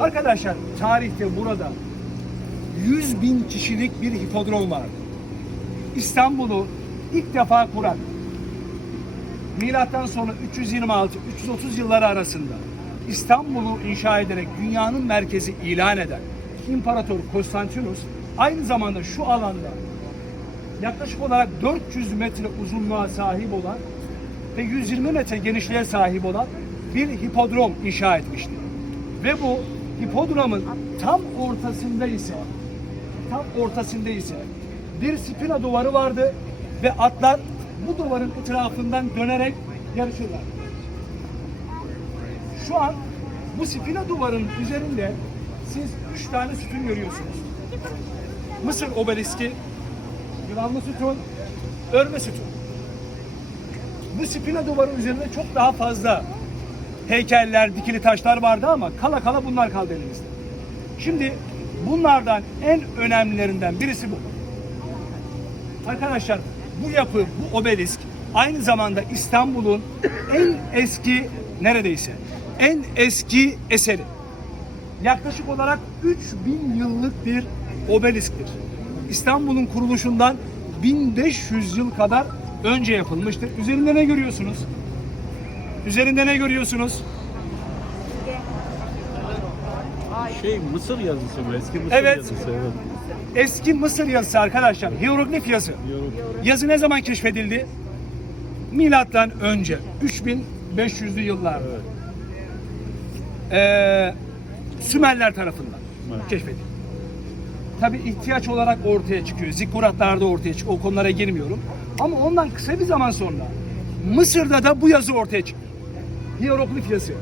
Arkadaşlar tarihte burada 100 bin kişilik bir hipodrom vardı. İstanbul'u ilk defa kuran milattan sonra 326-330 yılları arasında İstanbul'u inşa ederek dünyanın merkezi ilan eden İmparator Konstantinus aynı zamanda şu alanda yaklaşık olarak 400 metre uzunluğa sahip olan ve 120 metre genişliğe sahip olan bir hipodrom inşa etmişti. Ve bu hipodromun tam ortasında ise tam ortasında ise bir spina duvarı vardı ve atlar bu duvarın etrafından dönerek yarışırlar. Şu an bu spina duvarın üzerinde siz üç tane sütun görüyorsunuz. Mısır obeliski, yılanlı sütun, örme sütun. Bu spina duvarı üzerinde çok daha fazla heykeller, dikili taşlar vardı ama kala kala bunlar kaldı elimizde. Şimdi bunlardan en önemlilerinden birisi bu. Arkadaşlar bu yapı, bu obelisk aynı zamanda İstanbul'un en eski neredeyse en eski eseri. Yaklaşık olarak 3000 yıllık bir obelisktir. İstanbul'un kuruluşundan 1500 yıl kadar önce yapılmıştır. Üzerinde ne görüyorsunuz? Üzerinde ne görüyorsunuz? Şey Mısır yazısı bu eski Mısır Evet. yazısı. Evet. Eski Mısır yazısı arkadaşlar. Hieroglif yazı. Yazı ne zaman keşfedildi? Milattan önce 3500'lü yıllarda. Ee, Sümerler tarafından Evet. keşfedildi. Tabi ihtiyaç olarak ortaya çıkıyor. Zikkuratlarda ortaya çıkıyor. O konulara girmiyorum. Ama ondan kısa bir zaman sonra Mısır'da da bu yazı ortaya çıktı. Hieroglif yazı.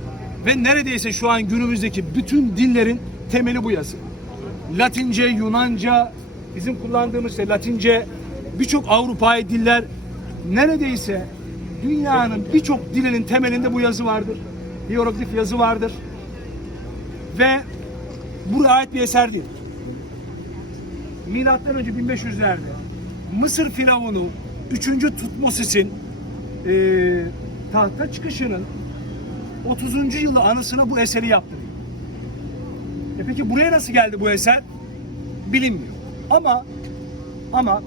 Ve neredeyse şu an günümüzdeki bütün dillerin temeli bu yazı. Latince, Yunanca, bizim kullandığımız işte Latince, birçok Avrupa'yı diller neredeyse dünyanın birçok dilinin temelinde bu yazı vardır. Hieroglif yazı vardır. Ve buraya ait bir eser değil. Milattan önce 1500'lerde Mısır firavunu 3. Tutmosis'in eee tahta çıkışının 30. yılı anısına bu eseri yaptı. E peki buraya nasıl geldi bu eser? Bilinmiyor. Ama ama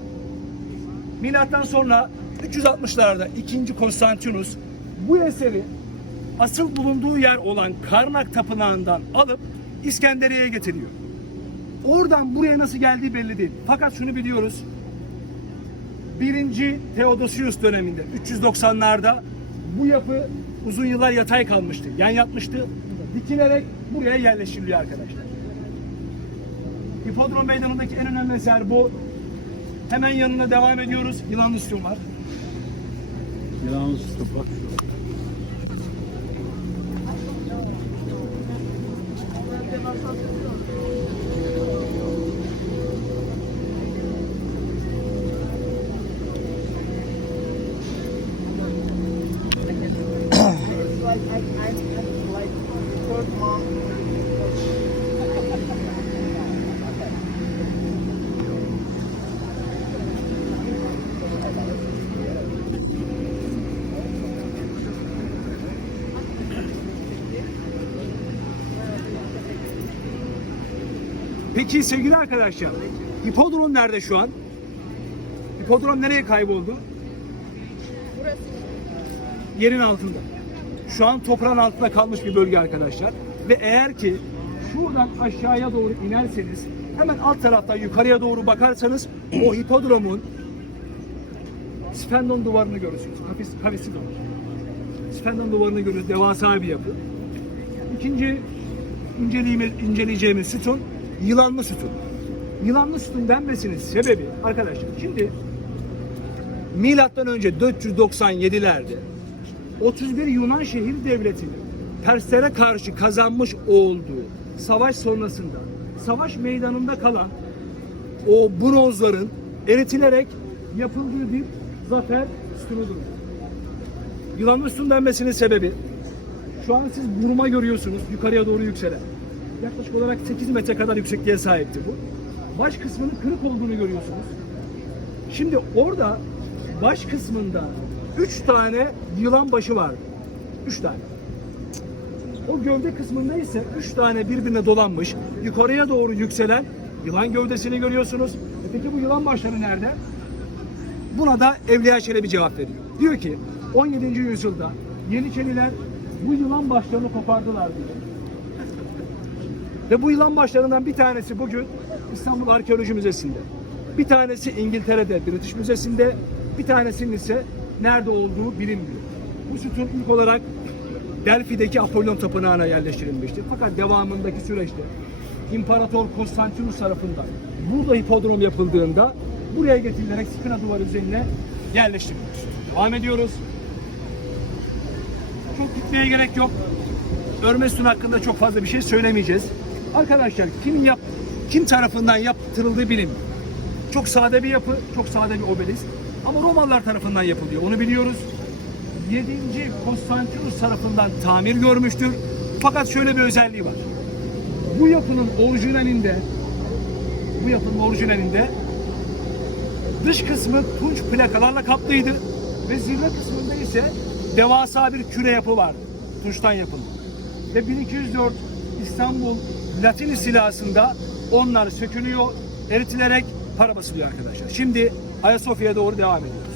milattan sonra 360'larda 2. Konstantinus bu eseri asıl bulunduğu yer olan Karnak Tapınağı'ndan alıp İskenderiye'ye getiriyor. Oradan buraya nasıl geldiği belli değil. Fakat şunu biliyoruz. Birinci Theodosius döneminde 390'larda bu yapı uzun yıllar yatay kalmıştı. Yan yatmıştı. Dikilerek buraya yerleştiriliyor arkadaşlar. Hipodrom meydanındaki en önemli eser bu. Hemen yanına devam ediyoruz. Yılanlı sütun var. Yalnız bak şu. Peki sevgili arkadaşlar, hipodrom nerede şu an? Hipodrom nereye kayboldu? Yerin altında. Şu an toprağın altında kalmış bir bölge arkadaşlar. Ve eğer ki şuradan aşağıya doğru inerseniz, hemen alt taraftan yukarıya doğru bakarsanız o hipodromun Sfendon duvarını görürsünüz. Kafes, kafesi de var. Sfendon duvarını görüyoruz. Devasa bir yapı. İkinci inceleyeme, inceleyeceğimiz sütun yılanlı sütun. Yılanlı sütun denmesinin sebebi arkadaşlar şimdi milattan önce 497'lerde 31 Yunan şehir devletinin Perslere karşı kazanmış olduğu savaş sonrasında savaş meydanında kalan o bronzların eritilerek yapıldığı bir zafer sütunudur. Yılanlı sütun denmesinin sebebi şu an siz buruma görüyorsunuz yukarıya doğru yükselen. Yaklaşık olarak 8 metre kadar yüksekliğe sahipti bu. Baş kısmının kırık olduğunu görüyorsunuz. Şimdi orada baş kısmında 3 tane yılan başı vardı. 3 tane. O gövde kısmında ise üç tane birbirine dolanmış, yukarıya doğru yükselen yılan gövdesini görüyorsunuz. E peki bu yılan başları nerede? Buna da Evliya Çelebi cevap veriyor. Diyor ki 17. yüzyılda Yeniçeriler bu yılan başlarını kopardılar diyor. Ve bu yılan başlarından bir tanesi bugün İstanbul Arkeoloji Müzesi'nde. Bir tanesi İngiltere'de British Müzesi'nde. Bir tanesinin ise nerede olduğu bilinmiyor. Bu sütun ilk olarak Delphi'deki Apollon Tapınağı'na yerleştirilmiştir. Fakat devamındaki süreçte İmparator Konstantinus tarafından burada hipodrom yapıldığında buraya getirilerek Skına duvarı üzerine yerleştirilmiş. Devam ediyoruz. Çok gitmeye gerek yok. Örme sütun hakkında çok fazla bir şey söylemeyeceğiz. Arkadaşlar kim yap kim tarafından yaptırıldığı bilinmiyor. Çok sade bir yapı, çok sade bir obelisk. Ama Romalılar tarafından yapılıyor. Onu biliyoruz. 7. Konstantinus tarafından tamir görmüştür. Fakat şöyle bir özelliği var. Bu yapının orijinalinde bu yapının orijinalinde dış kısmı tunç plakalarla kaplıydı ve zirve kısmında ise devasa bir küre yapı vardı. Tunçtan yapılmış. Ve 1204 İstanbul Latin istilasında onlar sökülüyor, eritilerek para basılıyor arkadaşlar. Şimdi Ayasofya'ya doğru devam ediyoruz.